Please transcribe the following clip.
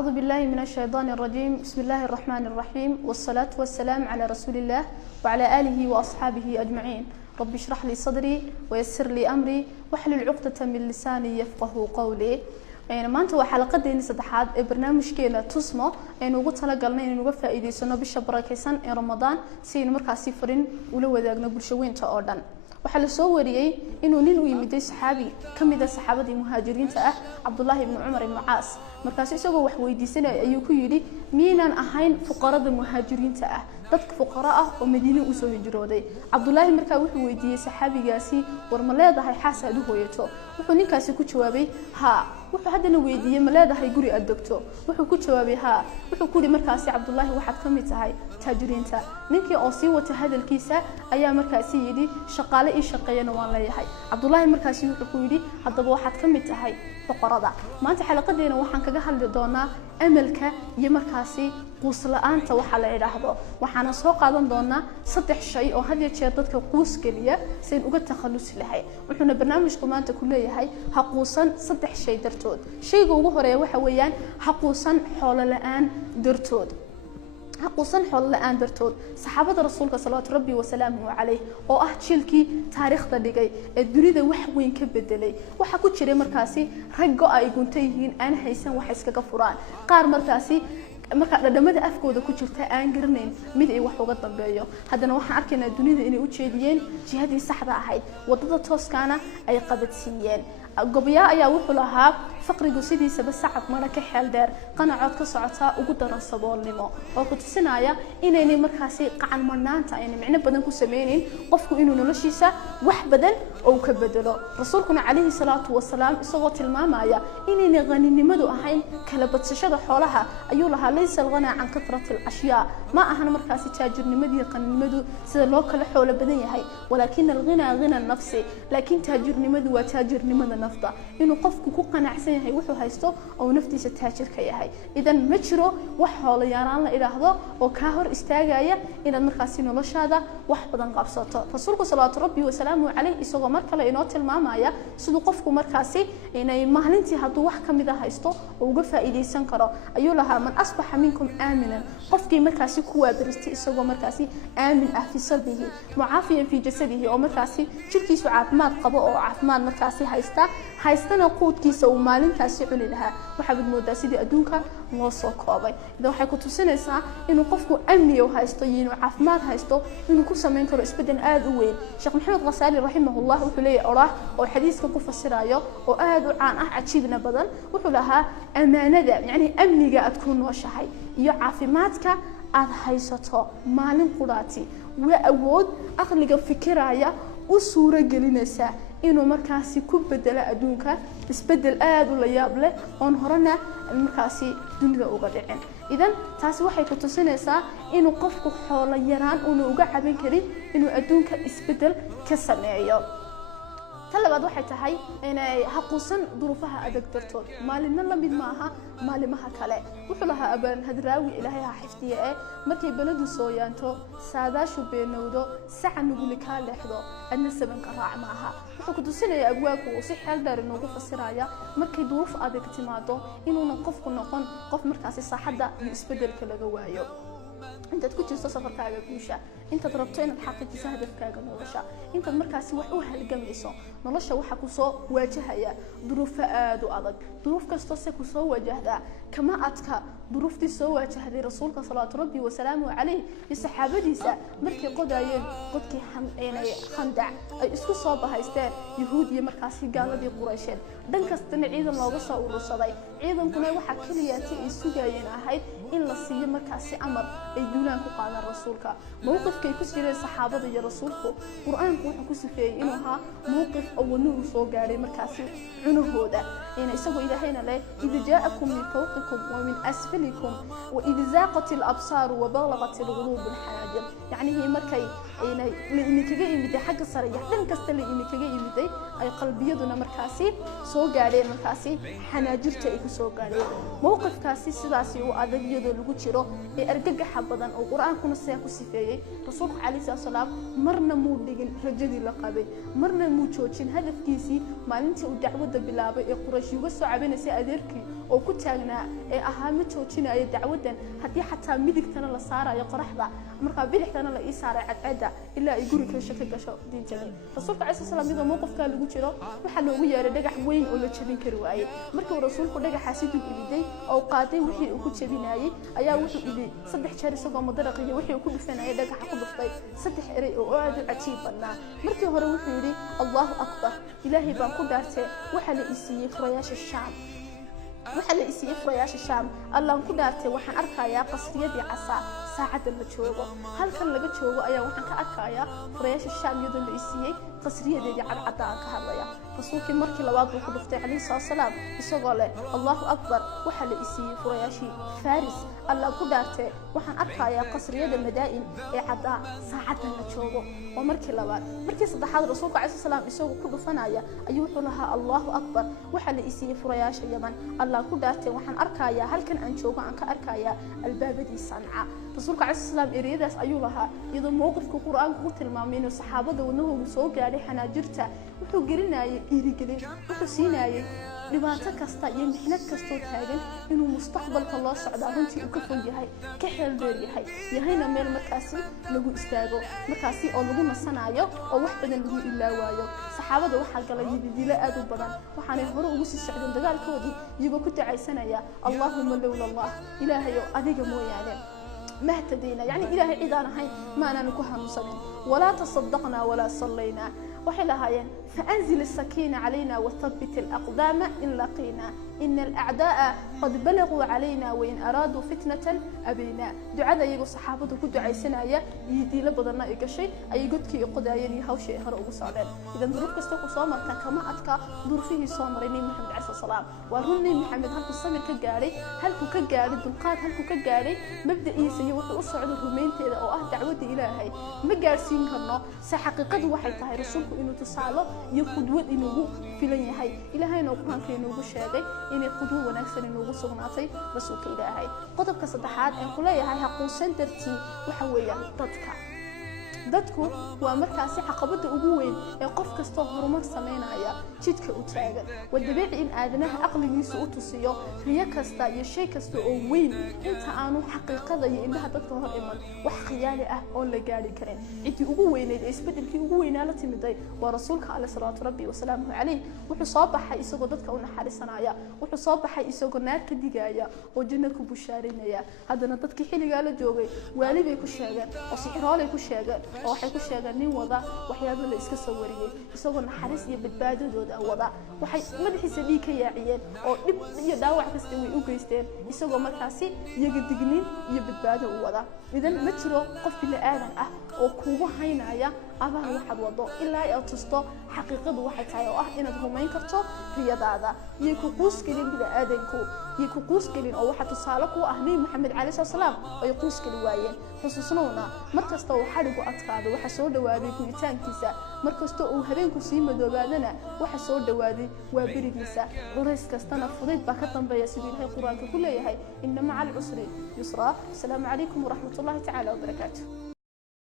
أعوذ بالله من الشيطان الرجيم. بسم الله الرحمن الرحيم، والصلاة والسلام على رسول الله وعلى آله وأصحابه أجمعين. رب اشرح لي صدري ويسر لي أمري واحلل عقدة من لساني يفقه قولي. maanta waa xalaqadeena saddexaad ee barnaamijkeena tusmo aynu ugu talagalnay inaynu uga faa'iideysano bisha barakeysan ee Ramadaan si aynu markaasi farin ula wadaagno bulshooyinka oo dhan. waxaa la soo wariyay inuu nin u yimid saxaabi kamid ah saxaabadii muhaajiriinta ah Abdullah ibn Umar ibn Aas, markaas isagoo wax weydiisanay ayuu ku yiri miinaan ahayn fuqarada muhaajiriinta ah, dadka fuqara ah oo Madiina u soo hijrooday. Abdullah markaa wuxuu weydiiyay saxaabigaasi war ma leedahay xaas aad u hooyato? wuxuu ninkaasi ku jawaabay ha. wuxuu haddana weydiiyay ma leedahay guri aad degto? wuxuu ku jawaabay ha. wuxuu ku yiri markaasi Abdullah waxaad kamid tahay taajiriinta. ninkii oo sii wata hadalkiisa ayaa markaasi yiri shaqaale ii shaqeeyana waan leeyahay. Abdullah markaasi wuxuu ku yiri haddaba waxaad kamid tahay fuqarada. maanta xalaqadeena waxaan kaga hadli doonaa amalka iyo markaasi quus la'aanta waxa la yiraahdo. waxaana soo qaadan doonaa 3 shay oo had iyo jeer dadka quus geliya si ay uga takhalusi lahayd. wuxuuna barnaamijku maanta ku leeyahay ha quusan 3 shay dartood. shayga ugu horeeya waxa weeyaan ha quusan xoolo la'aan dartood. حقوسن حول الآن درتود صحابة رسولك صلى الله عليه وسلم عليه أو أحشلكي تاريخ تدقي الدنيا ده وين كبدلي وحكوا شري مركاسي رجع يكون تيهين أنا حيسن وحسك كفران قار مركاسي marka dhadhamada afkooda ku jirta aan garanayn mid ay wax uga dambeeyo. haddana waxaan arkaynaa dunida inay u jeediyeen jihadii saxda ahayd, wadada tooskaana ay qabadsiiyeen. gobiya ayaa wuxuu lahaa faqrigu sidiisaba sacab mara ka xeel dheer qanacood ka socota ugu daran saboolnimo oo ku tusinaya inaynay markaasi qacan marnaanta ay micno badan ku sameeyeen qofku inuu noloshiisa wax badan oo ka bedelo. rasuulkuna calayhi salaatu wasalaam isagoo tilmaamaya inaynay qaninimadu ahayn kala badsashada xoolaha ayuu lahaa laysa alghana can kathrati alashyaa. ma ahan markaasi taajirnimadii qaninimadu sida loo kala xoolo badan yahay, walaakin alghina ghina nafsi. laakiin taajirnimadu waa taajirnimada nafta, inuu qofku ku qanacsan yahay wuxuu haysto oo naftiisa taajir ka yahay. idan ma jiro wax xoolo yaraan la ilaahdo oo ka hor istaagaya inaad markaasi noloshaada wax badan qabsato. rasuulku sallallahu alayhi wa sallam isagoo mar kale inoo tilmaamaya sidoo qofku markaasi inay maalintii hadduu wax kamid ah haysto oo uga faa'iideysan karo ayuu lahaa man asbaha minkum aaminan. qofkii markaasi ku waadiristay isagoo markaasi aamin ah fi salbihi mucaafiyan fi jasadihi oo markaasi jirkiisu caafimaad qabo oo caafimaad markaasi haystana quudkiisa uu maalintaasi cuni lahaa. waxaad moodaa sidii adduunka loo soo koobay. idan waxay ku tusinaysaa inuu qofku amni u haysto iyo inuu caafimaad haysto inuu ku sameyn karo isbedel aad u weyn. sheekh maxamed qasaali rahimahullah wuxuu leeyahay oraah oo xadiiska ku fasirayo oo aad u caan ah cajiibna badan. wuxuu lahaa amaanada yani amniga aad ku nooshahay iyo caafimaadka aad haysato maalin quraati waa awood aqliga fikiraya u suura gelinaysa inuu markaasi ku bedelo adduunka isbedel aad u la yaab leh oo horena markaasi dunida uga dhicin. idan taasi waxay ku tusinaysaa inuu qofku xoolo yaraan uga caban karin inuu adduunka isbedel ka sameeyo. talabaad waxay tahay inay haquusan duruufaha adag dartood. maalinna la mid maaha maalimaha kale. wuxuu lahaa abaan hadraawi ilaahay ha xifdiye markay baladu soo yaanto saadaashu beenowdo saca nuguli ka leexdo adna sabanka raac maaha. wuxuu ku tusinaya abwaabku oo si xeel dheer inoogu fasiraya markay duruuf adag timaado inuuna qofku noqon qof markaasi saaxadda iyo isbedelka laga waayo. intaad ku jirto safarkaaga guusha, intaad rabto inaad xaqiijiso hadafkaaga nolosha, intaad markaasi wax u halgamayso nolosha waxa ku soo waajahaya duruuf aad u adag. duruuf kasto se ku soo wajahda kama adka duruuftii soo wajahday rasuulka sallallahu alayhi wa sallam iyo saxaabadiisa markay qodayeen qodkii khandac ay isku soo bahaysteen yahuud iyo markaasi gaaladii quraysheed. dhan kastana ciidan looga soo urursaday. ciidankuna waxa kaliya ay sugayeen ahayd in la siiyo markaasi amar ay duulaan ku qaadaan rasuulka. mowqifkay ku jireen saxaabada iyo rasuulku quraanku wuxuu ku sifeeyay inuu ahaa mowqif oo wadnuhu soo gaaray markaasi cunahooda. isagoo ilaahayna leh idh ja'akum min fawqikum wa min asfalikum wa idh zaqat al-absar wa balaghat al-qulub al-hanajir. yani markay inay kaga yimid xagga sare iyo dhan kasta la inay kaga yimid ay qalbiyaduna markaasi soo gaareen markaasi xanaajirta ay ku soo gaareen. mowqifkaasi sidaas uu adag iyadoo lagu jiro ee argagaxa badan oo quraankuna si ku sifeeyay rasuulku calayhi salaam marna muu dhigin rajadii la qabay, marna muu joojin hadafkiisii maalintii uu dacwada bilaabay ee quraysh uga soo cabinaysay adeerkii oo ku taagnaa ee ahaa mid joojinaya dacwadan haddii xataa midigtana la saarayo qoraxda markaa bidixtana la ii saaray cadceedda ilaa ay guri ka shaki gasho diinjabay rasuulka cali salaam iyadoo mowqifkaa lagu jiro waxaa loogu yeeray dhagax weyn oo la jabin kari waayey markii uu rasuulku dhagaxaasi dul ibiday oo qaaday wixii uu ku jabinayay ayaa wuxuu idhi 3 jeer isagoo madaraqiyo wixii uu ku dhufanayay dhagaxa ku dhuftay 3 eray oo aad u cajiib badnaa markii hore wuxuu yidhi allahu akbar ilaahay baan ku dhaartay waxa la isiiyey furayaasha shaam waxa la isiiyey furayaasha shaam allaan ku dhaartay waxaan arkayaa qasriyadii casaa saacada la joogo halkan laga joogo ayaa waxaan ka arkayaa furayaasha shaam iyadoo la isiiyey qasriyadeedii cadcadda aan ka hadlaya rasuulkii markii labaad buu ku dhuftay calayhi salaam isagoo leh allahu akbar waxa la isiiyey furayaashii faris allaan ku dhaartay waxaan arkayaa qasriyada madaa'in ee caddaa saacadda la joogo oo markii labaad markii saddexaad rasuulka calayhi salaam isagoo ku dhufanaya ayuu wuxuu lahaa allahu akbar waxa la isiiyey furayaasha yaman allaan ku dhaartay waxaan arkayaa halkan aan joogo aan ka arkayaa albaabadii sanca rasuulka calayhi salaam ereyadaas ayuu lahaa iyadoo mowqifka qur-aanku ku tilmaamay inuu saxaabada wadnahoodu soo gaadhay xanaajirta wuxuu gelinayay dhiirigelin wuxuu siinayay dhibaato kasta iyo mixnad kastoo taagan inuu mustaqbalka loo socdaa runtii uu ka fog yahay ka xeel dheer yahay yahayna meel markaasi lagu istaago markaasi oo lagu nasanayo oo wax badan lagu ilaawaayo saxaabada waxaa galay yididilo aad u badan waxaanay hore ugu sii socdeen dagaalkoodii iyagoo ku ducaysanaya allaahuma lowla allah ilaahayow adiga mooyaane ما اهتدينا يعني إلهي عيدان هاي ما أنا نكوها نصلين ولا تصدقنا ولا صلينا وحلا هاين فأنزل السكينة علينا وثبت الأقدام إن لقينا إن الأعداء قد بلغوا علينا وإن أرادوا فتنة أبينا دعاء يجو صحابته كد عيسنا يا يدي لبضنا إيجاشي أي قد كي قدا يعني هوشي هرب وصعدان إذا ظروف كستوك صامر كما أتكا ظروف فيه صامر إني محمد عليه الصلاة وهرني محمد هل كصامر كجاري هل كجاري دقات هل كجاري مبدأ يسي وحول الصعود الرومين تيدا أو دعوة إلهي مجارسين كنا سحقيقة واحد تهي رسولك إنه تصالح يقدود إنه فيلن يهي إلهي نوقفان في إنه شاقي إنه قدود ونكسر إنه صغناتي رسولك إلهي قطب كصدحات إن كلها يهي حقون سنترتي وحوية ضدك dadku waa markaasi caqabada ugu weyn ee qof kasta horumar sameynaya jidka u taagan wadabiici in aadanaha aqligiisa u tusiyo riya kasta iyo shay kasta oo weyn inta aanu xaqiiqada iyo indhaha dadka hor iman wax khiyaali ah oo la gaari karin cidii ugu weyneed ee isbedelkii ugu weynaa la timiday waa rasuulka alayhi salaatu rabbi wa salaamuhu alayhi wuxuu soo baxay isagoo dadka u naxariisanaya wuxuu soo baxay isagoo naar ka digaya oo janno ku bushaarinaya haddana dadkii xilligaa la joogay waali bay ku sheegeen oo sixroolay ku sheegeen oo waxay ku sheegeen nin wada waxyaabo la iska soo wariyay isagoo naxariis iyo badbaadadooda wada waxay madaxiisa dhiig ka yaaciyeen oo dhib iyo dhaawac kasta way u geysteen isagoo markaasi iyaga digniin iyo badbaado u wada idan ma jiro qof bini aadan ah oo kuugu haynaya abaha waxaad wado ilaa ay tusto xaqiiqadu waxay tahay oo ah inaad rumayn karto riyadaada iyo ku quusgelin bini aadanku iyo ku quusgelin oo waxa tusaale ku ah nabi maxamed calayhi salaam ay quusgeli waayeen xusuusnoona markasta uu xarigu adkaado waxa soo dhawaaday guritaankiisa markasta uu habeenku sii madoobaadana waxa soo dhawaaday waa birigiisa culays kastana fudayd baa ka dambeeya sidii ilaahay quraanka ku leeyahay inna maca al-usri yusra. Assalamu alaykum wa rahmatullahi ta'ala wa barakatuh.